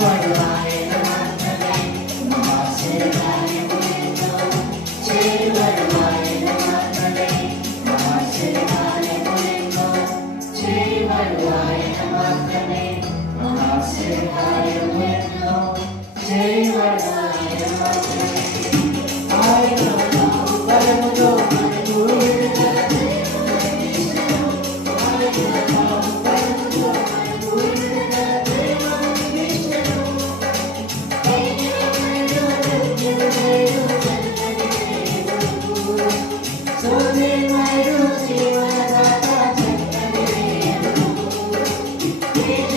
Hare Hare Hare Yeah.